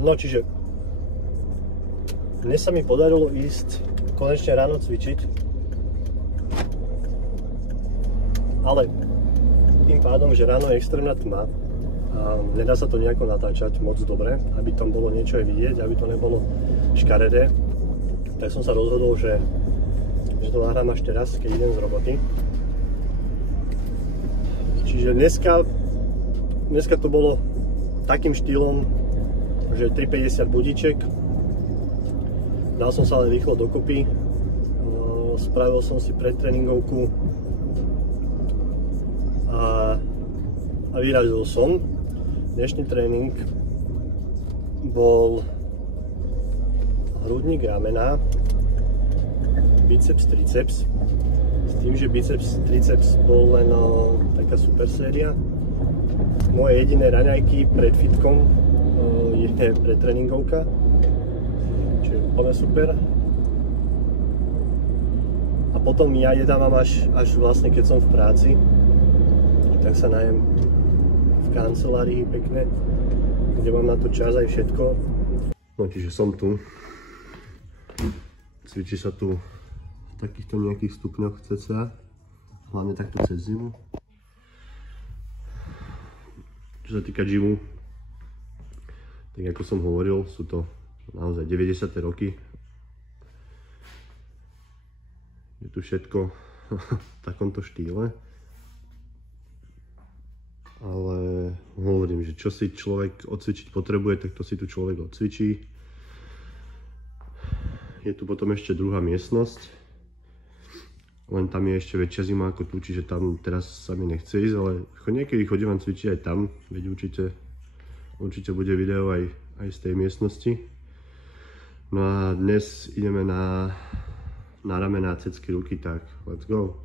No čiže dnes sa mi podarilo ísť konečne ráno cvičiť, ale tým pádom, že ráno je extrémna tma a nedá sa to nejako natáčať moc dobre, aby tam bolo niečo aj vidieť, aby to nebolo škaredé, tak som sa rozhodol, že to nahrám až teraz, keď idem z roboty. Čiže dneska to bolo takým štýlom, že 3:50 budíček. Dal som sa ale rýchlo dokopy. Spravil som si predtréningovku a vyrazil som. Dnešný tréning bol hrudník, ramena, biceps, triceps. S tým, že biceps, triceps bol len taká super séria. Moje jediné raňajky pred fitkom je predtréningovka, čo je úplne super. A potom ja jedávam až vlastne keď som v práci, tak sa najem v kancelárii pekne, kde mám na to čas aj všetko. No čiže som tu, cvičí sa tu v takýchto nejakých stupňoch cca, hlavne takto cez zimu. Čo sa týka gymu, tak ako som hovoril, sú to naozaj 90. roky. Je tu všetko v takomto štýle. Ale hovorím, že čo si človek odcvičiť potrebuje, tak to si tu človek odcvičí. Je tu potom ešte druhá miestnosť. Len tam je ešte väčšia zima ako tu, čiže tam teraz sa mi nechce ísť, ale niekedy chodím cvičiť aj tam, veď určite bude video aj z tej miestnosti. No a dnes ideme na ramená, cecky, ruky, tak let's go.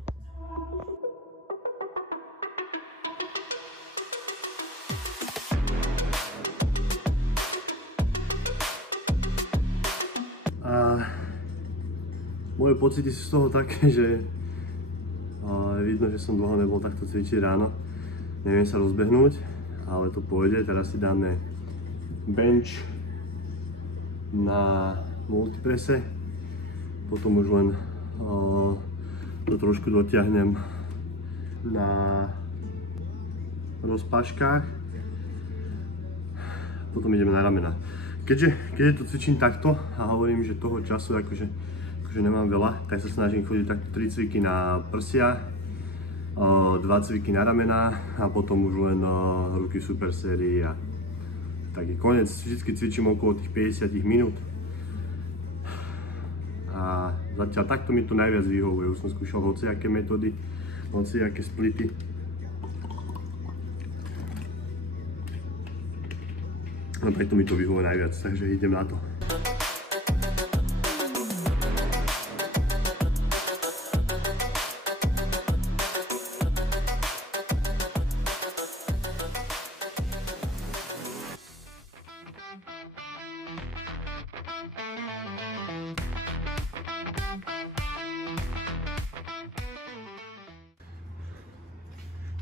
A moje pocity sú z toho také, že vidno, že som dlho nebol takto cvičiť ráno. Neviem sa rozbehnúť, ale to pôjde. Teraz si dáme bench na multiprese. Potom už len to trošku dotiahnem na rozpáškach. Potom ideme na ramena. Keď to cvičím takto a hovorím, že toho času akože nemám veľa, tak sa snažím chodiť takto 3 cviky na prsia, 2 cviky na ramená a potom už len ruky super sérii a tak je koniec. Vždycky cvičím okolo tých 50 minút a zatiaľ takto mi to najviac vyhovuje. Už som skúšal hociaké metódy, hociaké splity. No takto mi to vyhovuje najviac, takže idem na to.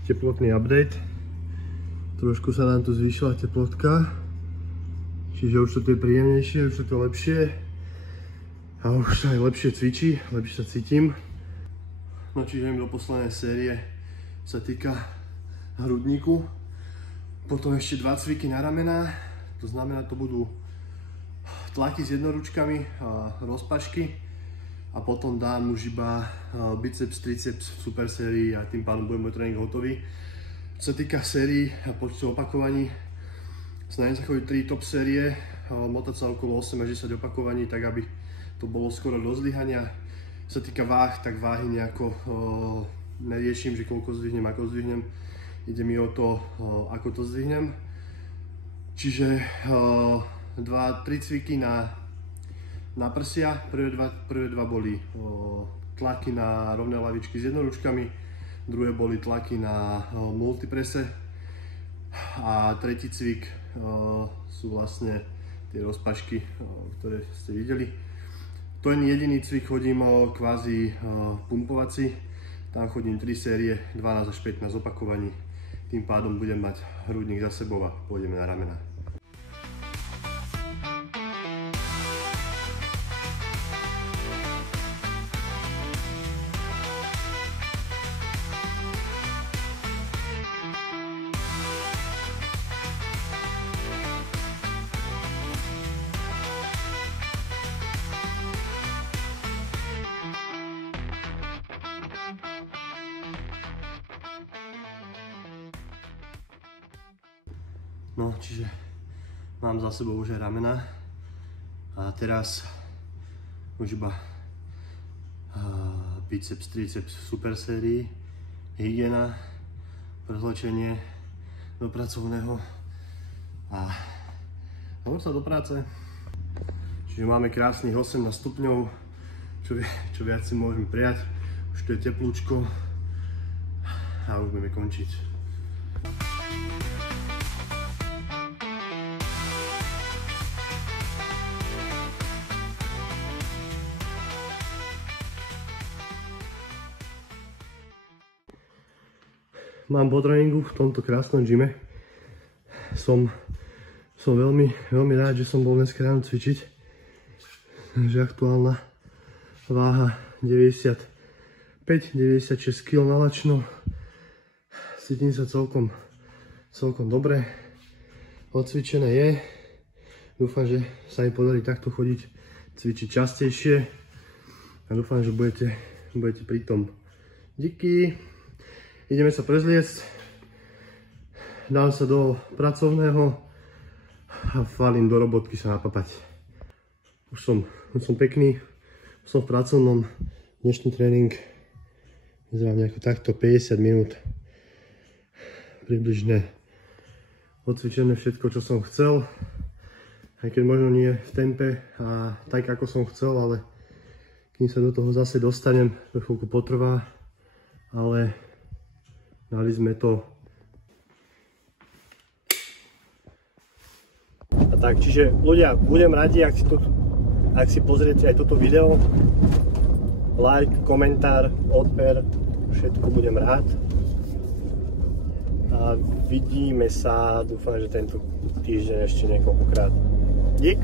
Teplotný update. Trošku sa nám tu zvýšila teplotka. Čiže už to je príjemnejšie, už to lepšie. A už sa aj lepšie cvičí, lepšie sa cítim. No čiže idem do poslednej série, sa týka hrudníku. Potom ešte 2 cviky na ramená. To znamená, to budú tlaky s jednoručkami, rozpačky. A potom dám už iba biceps, triceps v super sérii a tým pádom bude môj tréning hotový. Čo sa týka sérií a počtu opakovaní, snažím sa chodiť 3 top série, motať sa okolo 8 až 10 opakovaní, tak aby to bolo skoro do zlyhania. Čo sa týka váh, tak váhy nejako neriešim, že koľko zdvihnem, ako zdvihnem. Ide mi o to, ako to zdvihnem. Čiže 3 cviky na prsia. Prvé dva boli tlaky na rovné lavičky s jednoručkami, druhé boli tlaky na multiprese a tretí cvik sú vlastne tie rozpačky, ktoré ste videli. To je jediný cvik, chodím kvázi pumpovací, tam chodím 3 série, 12 až 15 opakovaní, tým pádom budem mať hrudník za sebou a pôjdeme na ramená. No, čiže mám za sebou už aj ramena a teraz už iba biceps, triceps super sérii, hygiena, prezlečenie do pracovného a už sa do práce. Čiže máme krásnych 18 stupňov, čo viac si môžeme prijať. Už to je teplúčko a už budeme končiť. Mám po tréningu v tomto krásnom gyme. Som veľmi rád, že som bol dneska ráno cvičiť. Že aktuálna váha 95-96 kg na lačno. Cítim sa celkom dobre. Odcvičené je. Dúfam, že sa mi podarí takto chodiť, cvičiť častejšie. A dúfam, že budete pri tom. Díky. Ideme sa prezliecť. Dám sa do pracovného a valím do robotky sa napapať. Už som pekný, som v pracovnom. Dnešný tréning vyzerá nejako takto 50 minút. Približne odcvičené všetko, čo som chcel. Aj keď možno nie v tempe a tak, ako som chcel, ale kým sa do toho zase dostanem, to chvíľku potrvá. Ale dali sme to. A tak, čiže ľudia, budem radi, ak si pozriete aj toto video. Like, komentár, odber, všetko budem rád. A vidíme sa, dúfam, že tento týždeň ešte niekoľkokrát. Dík!